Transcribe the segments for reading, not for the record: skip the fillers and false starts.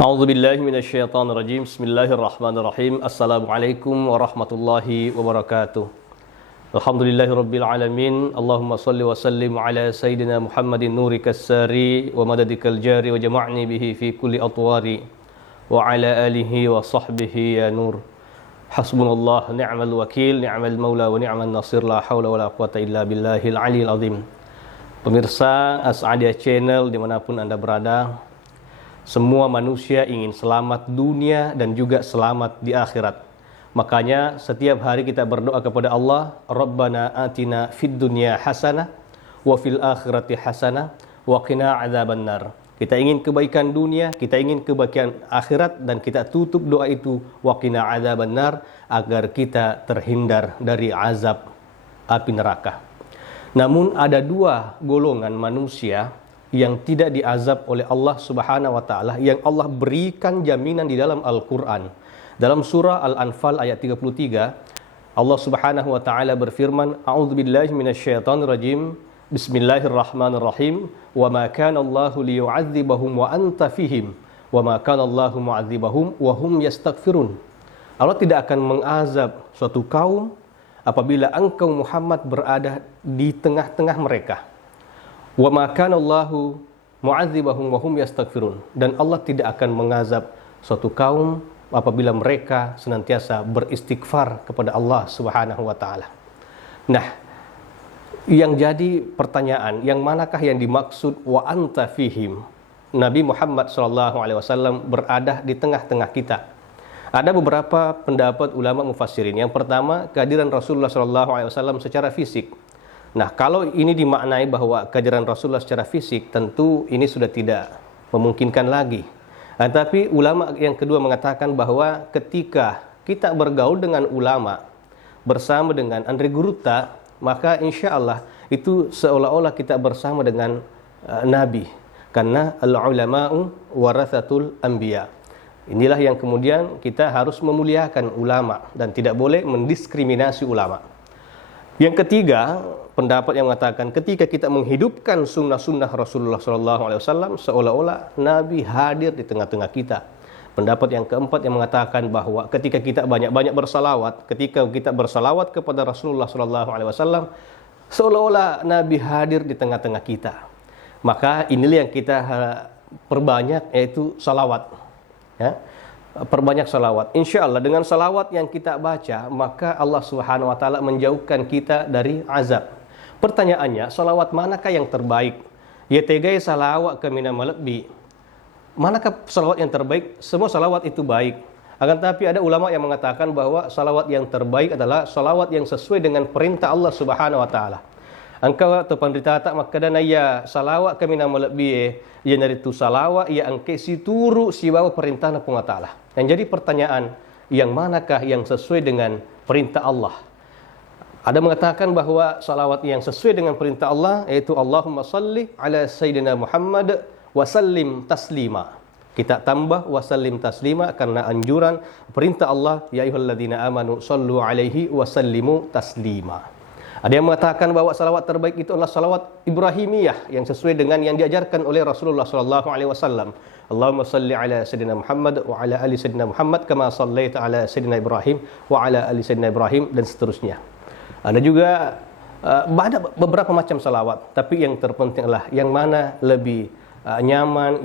A'udzu billahi minasyaitonir rajim. Bismillahirrahmanirrahim. Assalamualaikum warahmatullahi wabarakatuh. Alhamdulillahirabbil alamin. Allahumma shalli wa sallim ala sayidina Muhammadin nurikas sari wa madadikal jari wa jama'ni bihi fi kulli atwari wa ala alihi wa sahbihi ya nur. Hasbunallah ni'mal wakil, ni'mal maula wa ni'man nasir, la haula wala quwata illa billahil aliyil azim. Pemirsa As-Saadiyah Channel dimanapun Anda berada, semua manusia ingin selamat dunia dan juga selamat di akhirat. Makanya setiap hari kita berdoa kepada Allah, Rabbana atina fid dunya hasanah wa fil akhirati hasanah wa qina adzabannar. Kita ingin kebaikan dunia, kita ingin kebaikan akhirat, dan kita tutup doa itu wa qina adzabannar, agar kita terhindar dari azab api neraka. Namun ada dua golongan manusia yang tidak diazab oleh Allah Subhanahu wa taala, yang Allah berikan jaminan di dalam Al-Qur'an. Dalam surah Al-Anfal ayat 33, Allah Subhanahu wa taala berfirman, A'udzubillahi minasyaitonir rajim. Bismillahirrahmanirrahim. Wa ma kana Allahu liyu'adzibahum wa anta fihim wa ma kana Allahu mu'adzibahum wa hum yastaghfirun. Allah tidak akan mengazab suatu kaum apabila engkau Muhammad berada di tengah-tengah mereka. Wa ma kana Allahu mu'adzibahum wa hum yastaghfirun, dan Allah tidak akan mengazab suatu kaum apabila mereka senantiasa beristighfar kepada Allah Subhanahu wa taala. Nah, yang jadi pertanyaan, yang manakah yang dimaksud wa anta fihim? Nabi Muhammad SAW berada di tengah-tengah kita. Ada beberapa pendapat ulama mufassirin. Yang pertama, kehadiran Rasulullah SAW secara fisik. Nah, kalau ini dimaknai bahwa kehadiran Rasulullah secara fisik, tentu ini sudah tidak memungkinkan lagi. Tapi ulama yang kedua mengatakan bahwa ketika kita bergaul dengan ulama bersama dengan Andre Guruta, maka insya Allah itu seolah-olah kita bersama dengan Nabi. Karena al-ulama'u warathatul anbiya. Inilah yang kemudian kita harus memuliakan ulama dan tidak boleh mendiskriminasi ulama. Yang ketiga, pendapat yang mengatakan ketika kita menghidupkan sunnah-sunnah Rasulullah SAW, seolah-olah Nabi hadir di tengah-tengah kita. Pendapat yang keempat yang mengatakan bahwa ketika kita banyak-banyak bersalawat, ketika kita bersalawat kepada Rasulullah SAW, seolah-olah Nabi hadir di tengah-tengah kita. Maka inilah yang kita perbanyak, yaitu salawat. Ya. Perbanyak salawat. Insya Allah dengan salawat yang kita baca, maka Allah Subhanahu wa taala menjauhkan kita dari azab. Pertanyaannya, salawat manakah yang terbaik? Ya tegai salawat ke mina malabbi. Manakah salawat yang terbaik? Semua salawat itu baik. Akan tapi ada ulama yang mengatakan bahwa salawat yang terbaik adalah salawat yang sesuai dengan perintah Allah Subhanahu wa taala. Engkau atau pendeta tak makadana ya salawat ke mina malabbi ya naritu salawat ya angke situru si bawa perintah Allah taala. Yang jadi pertanyaan, yang manakah yang sesuai dengan perintah Allah? Ada mengatakan bahwa salawat yang sesuai dengan perintah Allah yaitu Allahumma salli ala sayyidina Muhammad wa sallim taslima. Kita tambah wa sallim taslima karena anjuran perintah Allah, ya ayyuhalladzina amanu sallu alaihi wa sallimu taslima. Ada yang mengatakan bahwa salawat terbaik itu adalah salawat Ibrahimiyah yang sesuai dengan yang diajarkan oleh Rasulullah SAW. Allahumma salli ala sayyidina Muhammad wa ala ali sayyidina Muhammad kama sallaita ala sayyidina Ibrahim wa ala ali sayyidina Ibrahim, dan seterusnya. Ada juga ada beberapa macam salawat, tapi yang terpenting adalah yang mana lebih nyaman,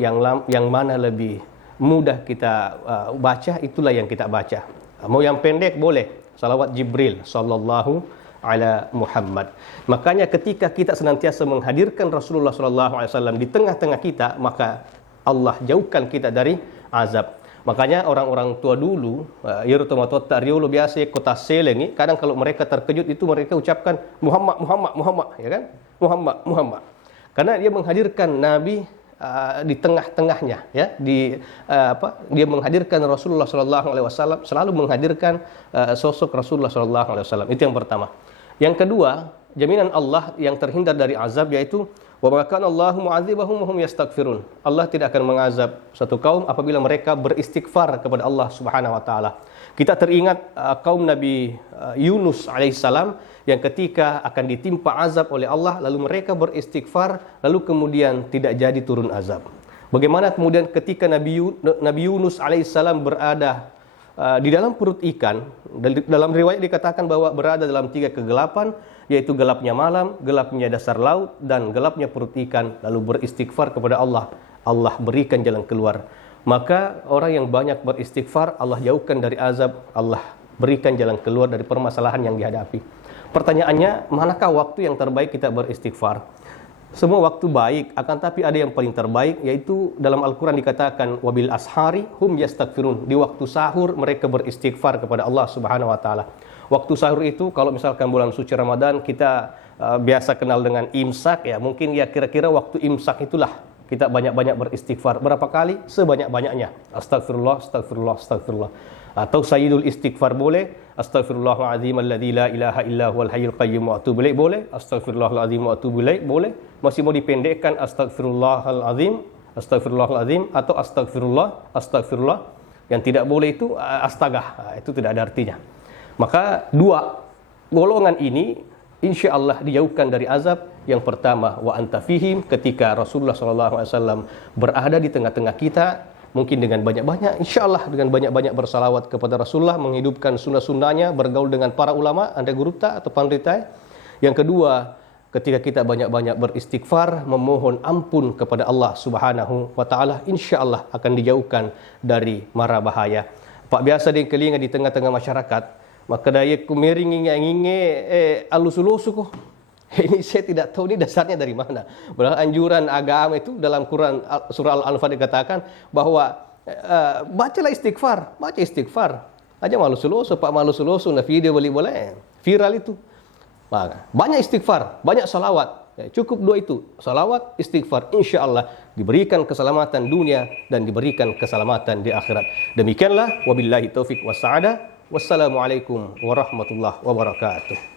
yang mana lebih mudah kita baca, itulah yang kita baca. Mau yang pendek boleh, salawat Jibril sallallahu ala Muhammad. Makanya ketika kita senantiasa menghadirkan Rasulullah SAW di tengah-tengah kita, maka Allah jauhkan kita dari azab. Makanya orang-orang tua dulu, Riolo biasa kota Sele ini, kadang kalau mereka terkejut itu mereka ucapkan Muhammad, Muhammad, Muhammad, ya kan? Muhammad, Muhammad. Karena dia menghadirkan Nabi di tengah-tengahnya, ya, dia menghadirkan Rasulullah SAW, selalu menghadirkan sosok Rasulullah SAW. Itu yang pertama. Yang kedua, jaminan Allah yang terhindar dari azab yaitu wa ma kana Allahu mu'adzibahum wa hum yastaghfirun. Allah tidak akan mengazab satu kaum apabila mereka beristighfar kepada Allah Subhanahu wa taala. Kita teringat kaum Nabi Yunus alaihissalam yang ketika akan ditimpa azab oleh Allah, lalu mereka beristighfar, lalu kemudian tidak jadi turun azab. Bagaimana kemudian ketika Nabi Yunus alaihissalam berada di dalam perut ikan, dalam riwayat dikatakan bahwa berada dalam 3 kegelapan, yaitu gelapnya malam, gelapnya dasar laut, dan gelapnya perut ikan, lalu beristighfar kepada Allah. Allah berikan jalan keluar. Maka orang yang banyak beristighfar, Allah jauhkan dari azab, Allah berikan jalan keluar dari permasalahan yang dihadapi. Pertanyaannya, manakah waktu yang terbaik kita beristighfar? Semua waktu baik, akan tapi ada yang paling terbaik, yaitu dalam Al-Quran dikatakan wabil ashari hum yastaghfirun. Di waktu sahur mereka beristighfar kepada Allah Subhanahu wa taala. Waktu sahur itu kalau misalkan bulan suci Ramadan kita biasa kenal dengan imsak, ya mungkin ya kira-kira waktu imsak itulah kita banyak-banyak beristighfar. Berapa kali? Sebanyak-banyaknya. Astagfirullah, astagfirullah, astagfirullah. Atau sayyidul istighfar boleh, astaghfirullahaladzim alladzi la ilaha illa huwal hayyul qayyum wa atubu ilaih boleh, astaghfirullahaladzim wa atubu ilaih boleh. Masih mau dipendekkan astagfirullahaladzim, astagfirullahaladzim atau astagfirullah. Yang tidak boleh itu astagah, itu tidak ada artinya. Maka 2 golongan ini insya Allah dijauhkan dari azab. Yang pertama, wa anta fihim, ketika Rasulullah SAW berada di tengah-tengah kita, mungkin dengan banyak-banyak, insya Allah dengan banyak-banyak bersalawat kepada Rasulullah, menghidupkan sunnah-sunnahnya, bergaul dengan para ulama, anda guruta atau pandritai. Yang kedua, ketika kita banyak-banyak beristighfar, memohon ampun kepada Allah Subhanahu wa taala, insya Allah akan dijauhkan dari mara bahaya. Pak biasa di kelinga di tengah-tengah masyarakat, maka daya kumiring nginge alus-ulusu kok. Ini saya tidak tahu ini dasarnya dari mana. Padahal anjuran agama itu dalam Quran surah Al-Anfal dikatakan bahwa bacalah istighfar, baca istighfar. Aja malu-sulusu, Pak malu-sulusu, nah video boleh viral itu. Maka banyak istighfar, banyak salawat. Ya, cukup 2 itu, salawat, istighfar. Insya Allah diberikan keselamatan dunia dan diberikan keselamatan di akhirat. Demikianlah, wabillahi taufik wassa'adah. Wassalamualaikum warahmatullahi wabarakatuh.